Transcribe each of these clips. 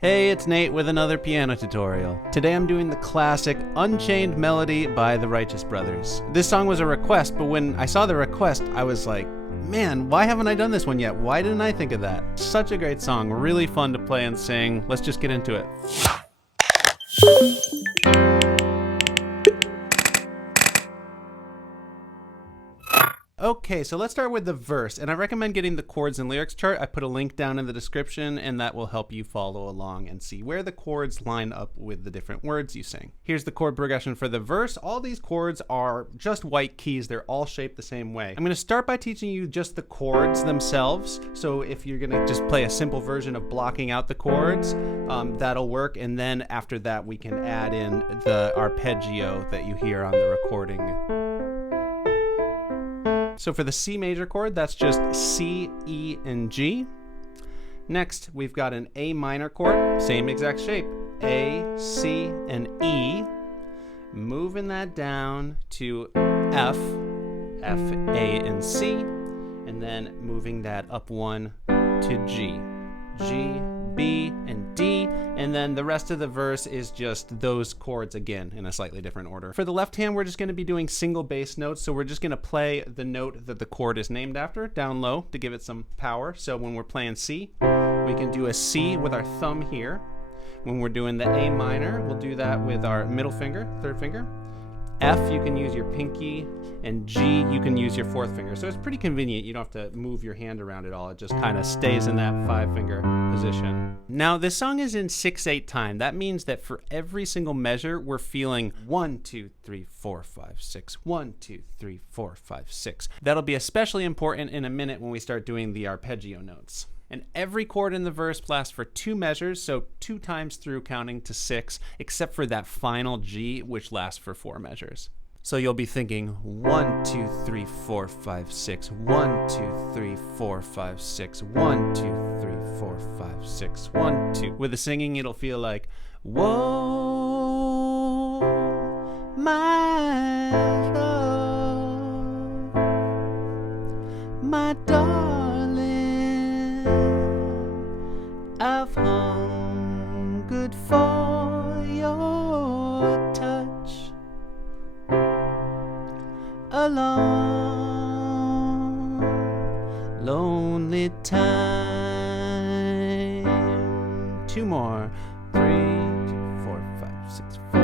Hey, it's Nate with another piano tutorial. Today I'm doing the classic Unchained Melody by the Righteous Brothers. This song was a request, but when I saw the request, I was like, man, why haven't I done this one yet? Why didn't I think of that? Such a great song, really fun to play and sing. Let's just get into it. Okay, so let's start with the verse, and I recommend getting the chords and lyrics chart. I put a link down in the description, and that will help you follow along and see where the chords line up with the different words you sing. Here's the chord progression for the verse. All these chords are just white keys. They're all shaped the same way. I'm going to start by teaching you just the chords themselves. So if you're going to just play a simple version of blocking out the chords, that'll work. And then after that, we can add in the arpeggio that you hear on the recording. So for the C major chord, that's just C, E, and G. Next, we've got an A minor chord, same exact shape, A, C, and E. Moving that down to F, F, A, and C, and then moving that up one to G, G, B, and D, and then the rest of the verse is just those chords again in a slightly different order. For the left hand, we're just going to be doing single bass notes, so we're just going to play the note that the chord is named after down low to give it some power. So when we're playing C, we can do a C with our thumb here. When we're doing the A minor, we'll do that with our middle finger, third finger. F, you can use your pinky, and G, you can use your fourth finger. So it's pretty convenient. You don't have to move your hand around at all. It just kind of stays in that 5-finger position. Now, this song is in 6/8 time. That means that for every single measure, we're feeling 1, 2, 3, 4, 5, 6, 1, 2, 3, 4, 5, 6. That'll be especially important in a minute when we start doing the arpeggio notes. And every chord in the verse lasts for 2 measures, so 2 times through counting to 6, except for that final G, which lasts for 4 measures. So you'll be thinking 1, 2, 3, 4, 5, 6, 1, 2, 3, 4, 5, 6, 1, 2, 3, 4, 5, 6, 1, 2. With the singing, it'll feel like, whoa, my love, my darling. I've hungered for your touch a long, lonely time. 2 more. 3, 4, 5, 6, 4.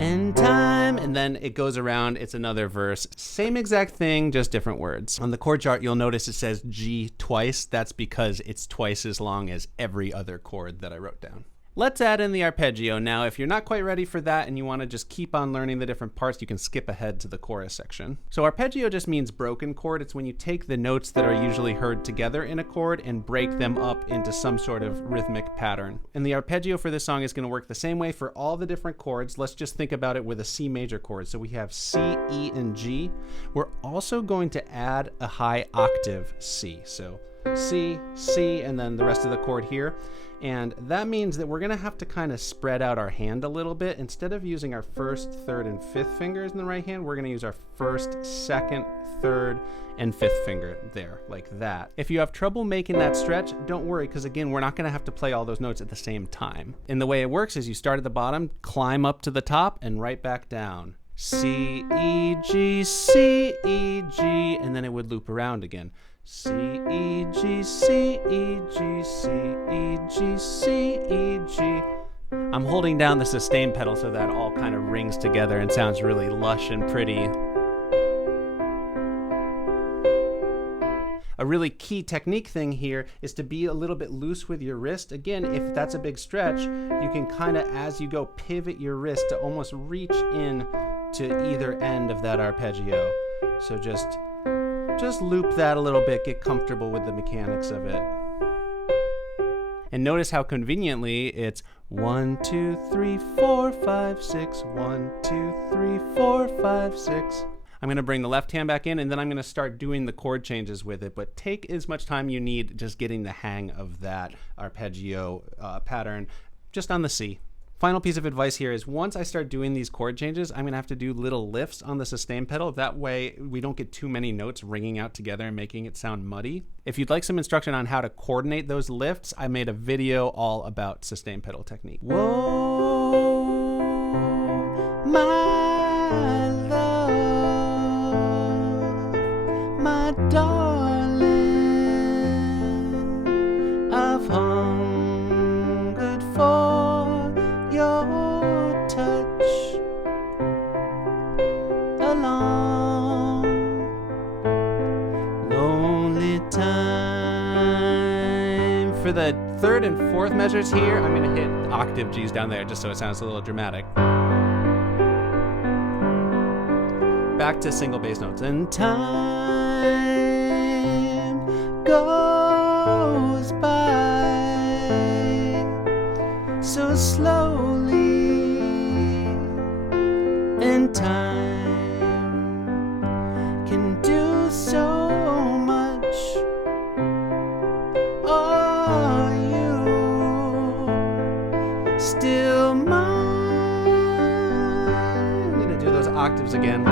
And time. And then it goes around. It's another verse. Same exact thing, just different words. On the chord chart, you'll notice it says G twice. That's because it's twice as long as every other chord that I wrote down. Let's add in the arpeggio. Now, if you're not quite ready for that and you want to just keep on learning the different parts, you can skip ahead to the chorus section. So arpeggio just means broken chord. It's when you take the notes that are usually heard together in a chord and break them up into some sort of rhythmic pattern. And the arpeggio for this song is going to work the same way for all the different chords. Let's just think about it with a C major chord. So we have C, E, and G. We're also going to add a high octave C. So C, C, and then the rest of the chord here. And that means that we're going to have to kind of spread out our hand a little bit. Instead of using our 1st, 3rd, and 5th fingers in the right hand, we're going to use our 1st, 2nd, 3rd, and 5th finger there, like that. If you have trouble making that stretch, don't worry, because again, we're not going to have to play all those notes at the same time. And the way it works is you start at the bottom, climb up to the top, and right back down. C, E, G, C, E, G, and then it would loop around again. C, E, G, C, E, G, C, E, G, C, E, G. I'm holding down the sustain pedal so that all kind of rings together and sounds really lush and pretty. A really key technique thing here is to be a little bit loose with your wrist. Again, if that's a big stretch, you can kind of, as you go, pivot your wrist to almost reach in to either end of that arpeggio. So just loop that a little bit, get comfortable with the mechanics of it. And notice how conveniently it's 1, 2, 3, 4, 5, 6, 1, 2, 3, 4, 5, 6. I'm going to bring the left hand back in, and then I'm going to start doing the chord changes with it, but take as much time you need just getting the hang of that arpeggio pattern just on the C. Final piece of advice here is once I start doing these chord changes, I'm going to have to do little lifts on the sustain pedal. That way we don't get too many notes ringing out together and making it sound muddy. If you'd like some instruction on how to coordinate those lifts, I made a video all about sustain pedal technique. Whoa, my love, my darling, I've hungered for your touch a long, lonely time. For the third and fourth measures here, I'm going to hit octave Gs down there just so it sounds a little dramatic. Back to single bass notes. And time goes by so slowly, and time can do so much. Are you still mine? I'm gonna do those octaves again.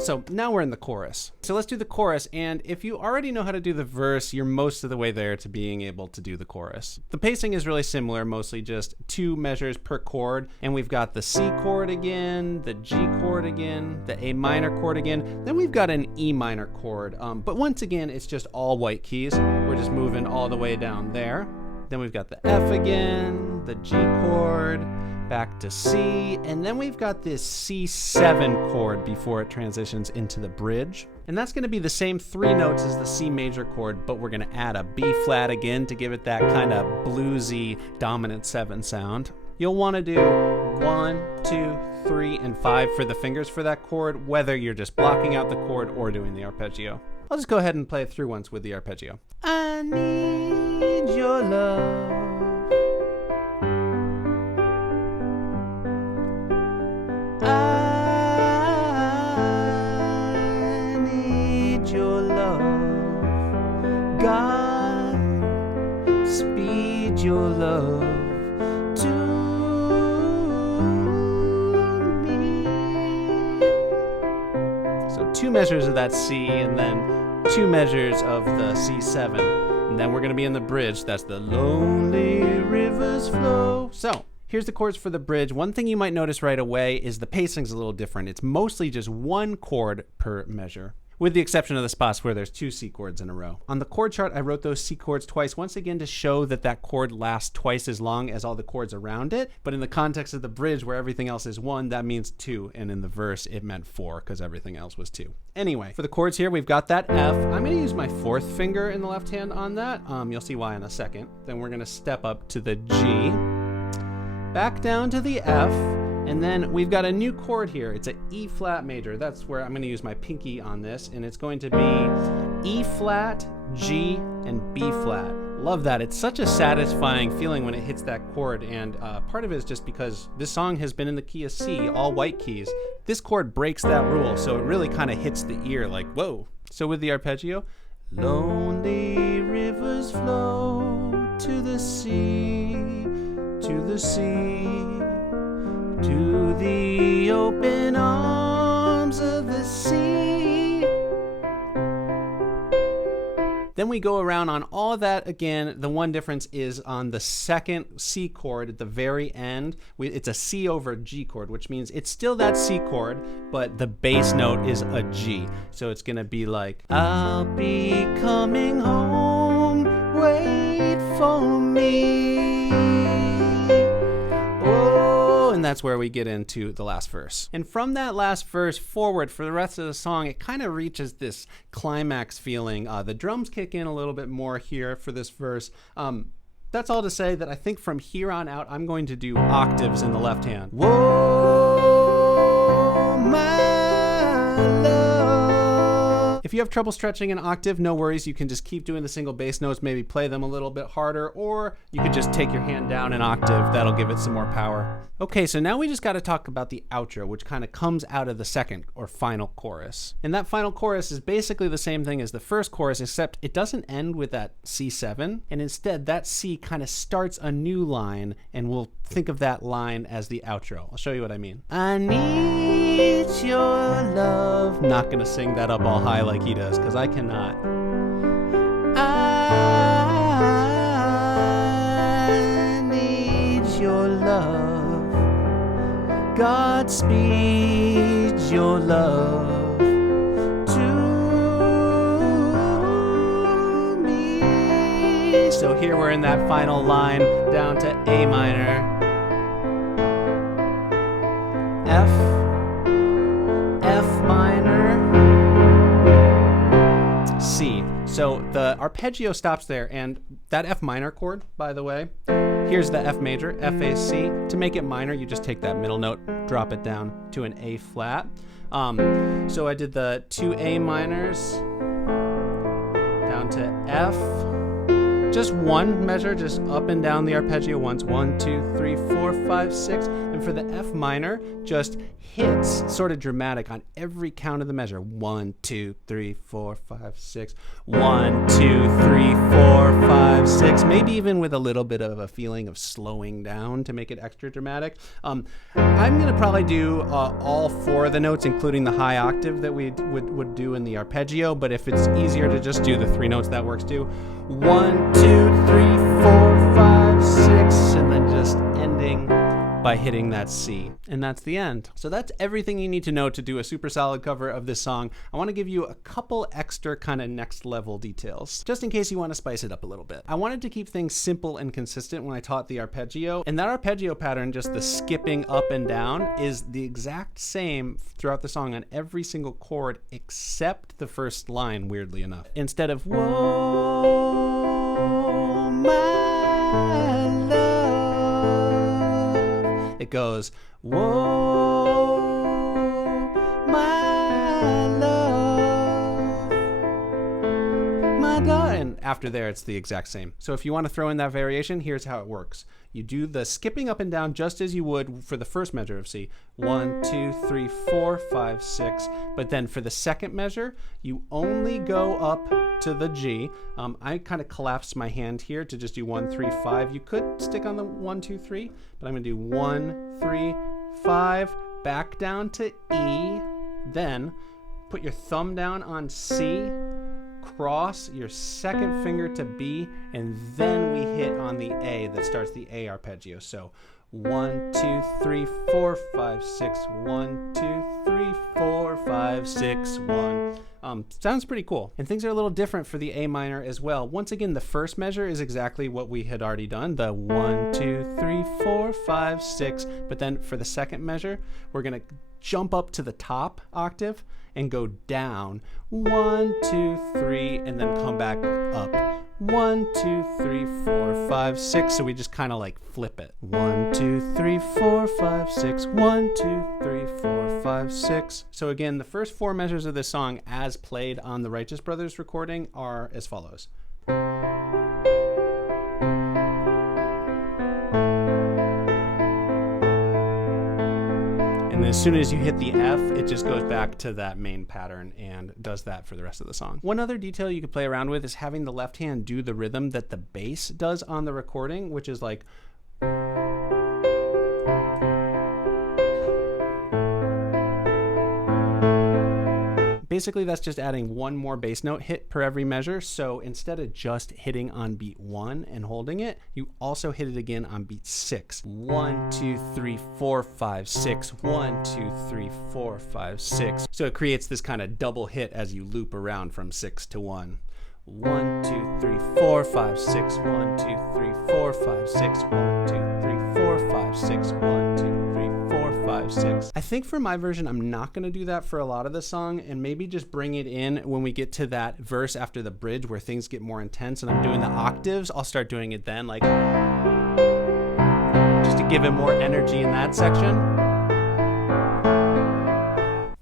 So now we're in the chorus. So let's do the chorus, and if you already know how to do the verse, you're most of the way there to being able to do the chorus. The pacing is really similar, mostly just 2 measures per chord, and we've got the C chord again, the G chord again, the A minor chord again, then we've got an E minor chord, but once again, it's just all white keys. We're just moving all the way down there. Then we've got the F again, the G chord, back to C, and then we've got this C7 chord before it transitions into the bridge. And that's going to be the same 3 notes as the C major chord, but we're going to add a B flat again to give it that kind of bluesy dominant 7 sound. You'll want to do 1, 2, 3, and 5 for the fingers for that chord, whether you're just blocking out the chord or doing the arpeggio. I'll just go ahead and play it through once with the arpeggio. I need your love. I need your love. God, speed your love to me. So 2 measures of that C, and then 2 measures of the C7. And then we're going to be in the bridge. That's the lonely rivers flow. So here's the chords for the bridge. One thing you might notice right away is the pacing's a little different. It's mostly just 1 chord per measure, with the exception of the spots where there's 2 C chords in a row. On the chord chart, I wrote those C chords twice, once again to show that that chord lasts twice as long as all the chords around it. But in the context of the bridge where everything else is 1, that means 2. And in the verse, it meant 4 because everything else was 2. Anyway, for the chords here, we've got that F. I'm going to use my 4th finger in the left hand on that. You'll see why in a second. Then we're going to step up to the G, back down to the F, and then we've got a new chord here. It's an E flat major. That's where I'm going to use my pinky on this, and it's going to be E flat, G, and B flat. Love that. It's such a satisfying feeling when it hits that chord, and part of it is just because this song has been in the key of C, all white keys. This chord breaks that rule, so it really kind of hits the ear like, whoa. So with the arpeggio, lonely rivers flow to the sea, to the sea, to the open arms of the sea. Then we go around on all that again. The one difference is on the second C chord at the very end. It's a C over G chord, which means it's still that C chord, but the bass note is a G. So it's going to be like, I'll be coming home, wait for me. Oh, and that's where we get into the last verse. And from that last verse forward for the rest of the song, it kind of reaches this climax feeling. The drums kick in a little bit more here for this verse. That's all to say that I think from here on out, I'm going to do octaves in the left hand. Whoa, my love. If If you have trouble stretching an octave, no worries. You can just keep doing the single bass notes, maybe play them a little bit harder, or you could just take your hand down an octave. That'll give it some more power. Okay, so now we just got to talk about the outro, which kind of comes out of the second or final chorus. And that final chorus is basically the same thing as the first chorus, except it doesn't end with that C7, and instead that C kind of starts a new line, and we'll think of that line as the outro. I'll show you what I mean. I need your love. Not gonna sing that up all high like he does, because I cannot. I need your love. Godspeed your love to me. So here we're in that final line down to A minor, F minor, C. So the arpeggio stops there, and that F minor chord, by the way, here's the F major, F, A, C. To make it minor, you just take that middle note, drop it down to an A flat. So I did the 2 A minors down to F. Just one measure, just up and down the arpeggio once. 1, 2, 3, 4, 5, 6. And for the F minor, just hits, sort of dramatic on every count of the measure. 1, 2, 3, 4, 5, 6. 1, 2, 3, 4, 5, 6. Maybe even with a little bit of a feeling of slowing down to make it extra dramatic. I'm going to probably do all 4 of the notes, including the high octave that we would do in the arpeggio. But if it's easier to just do the 3 notes, that works too. 1, 2, 3, 4, 5, 6, and then just ending by hitting that C. And that's the end. So that's everything you need to know to do a super solid cover of this song. I want to give you a couple extra kind of next level details, just in case you want to spice it up a little bit. I wanted to keep things simple and consistent when I taught the arpeggio, and that arpeggio pattern, just the skipping up and down, is the exact same throughout the song on every single chord except the first line, weirdly enough. Instead of whoa, my love, it goes, whoa, my love, my God. And after there, it's the exact same. So if you want to throw in that variation, here's how it works. You do the skipping up and down just as you would for the first measure of C. 1, 2, 3, 4, 5, 6. But then for the second measure, you only go up to the G. I kind of collapsed my hand here to just do 1, 3, 5. You could stick on the 1, 2, 3, but I'm going to do 1, 3, 5, back down to E. Then put your thumb down on C, cross your second finger to B, and then we hit on the A that starts the A arpeggio. So 1, 2, 3, 4, 5, 6. 1, 2, 3, 4, 5, 6, 1. Sounds pretty cool. And things are a little different for the A minor as well. Once again, the first measure is exactly what we had already done, the 1, 2, 3, 4, 5, 6. But then for the second measure, we're going to jump up to the top octave and go down 1, 2, 3, and then come back up 1, 2, 3, 4, 5, 6. So we just kind of like flip it. 1, 2, 3, 4, 5, 6. 1, 2, 3, 4, 5, 6. So again, the first 4 measures of this song as played on the Righteous Brothers recording are as follows. And as soon as you hit the F, it just goes back to that main pattern and does that for the rest of the song. One other detail you could play around with is having the left hand do the rhythm that the bass does on the recording, which is like... Basically, that's just adding one more bass note hit per every measure. So instead of just hitting on beat 1 and holding it, you also hit it again on beat 6. 1, 2, 3, 4, 5, 6. 1, 2, 3, 4, 5, 6. So it creates this kind of double hit as you loop around from 6 to 1. 1, 2, 3, 4, 5, 6. 1, 2, 3, 4, 5, 6. 1, 2, 3, 4, 5, 6. 1, 2, 3, 4, 5, 6. I think for my version, I'm not going to do that for a lot of the song, and maybe just bring it in when we get to that verse after the bridge where things get more intense and I'm doing the octaves. I'll start doing it then, like, just to give it more energy in that section.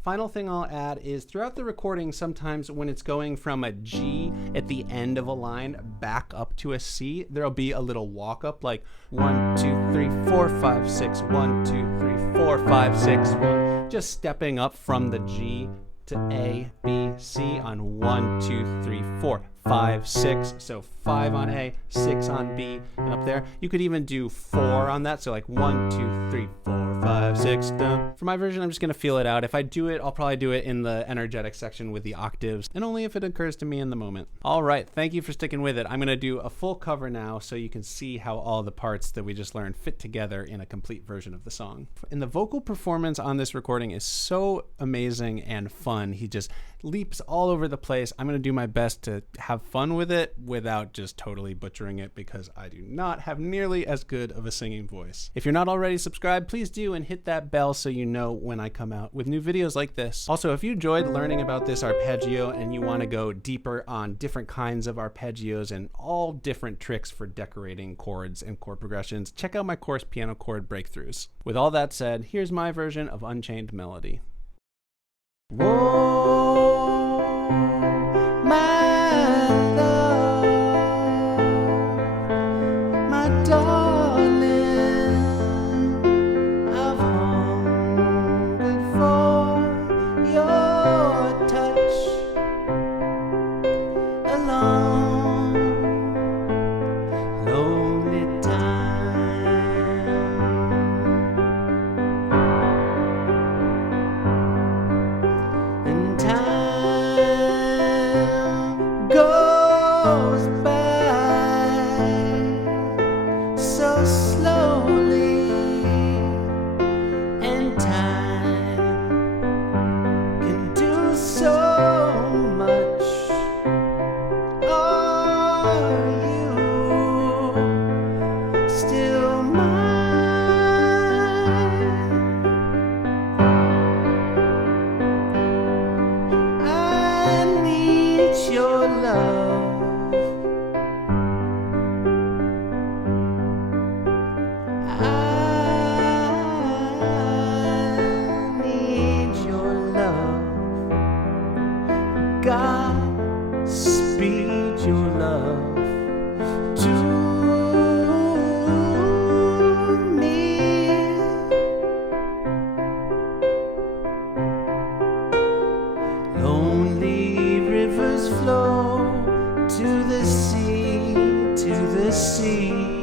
Final thing I'll add is throughout the recording, sometimes when it's going from a G at the end of a line back up to a C, there'll be a little walk up like 1, 2, 3, 4, 5, 6, 1, 2, 3, 4, 5, 6, 1. Just stepping up from the G to A, B, C on 1, 2, 3, 4, 5, 6. So 5 on A, 6 on B, and up there. You could even do 4 on that. So like 1, 2, 3, 4, 5, 6, down. For my version, I'm just going to feel it out. If I do it, I'll probably do it in the energetic section with the octaves, and only if it occurs to me in the moment. All right, thank you for sticking with it. I'm going to do a full cover now so you can see how all the parts that we just learned fit together in a complete version of the song. And the vocal performance on this recording is so amazing and fun. He just leaps all over the place. I'm going to do my best to have fun with it without just totally butchering it, because I do not have nearly as good of a singing voice. If you're not already subscribed, please do, and hit that bell so you know when I come out with new videos like this. Also, if you enjoyed learning about this arpeggio and you want to go deeper on different kinds of arpeggios and all different tricks for decorating chords and chord progressions, check out my course, Piano Chord Breakthroughs. With all that said, here's my version of Unchained Melody. Whoa, my love, my darling, I've hungered for your touch, a long, lonely time, and time goes by so slowly, and time can do so much. Are you still mine? I need your love. I need your love. God speed your love to me. Lonely rivers flow to the sea, to the sea.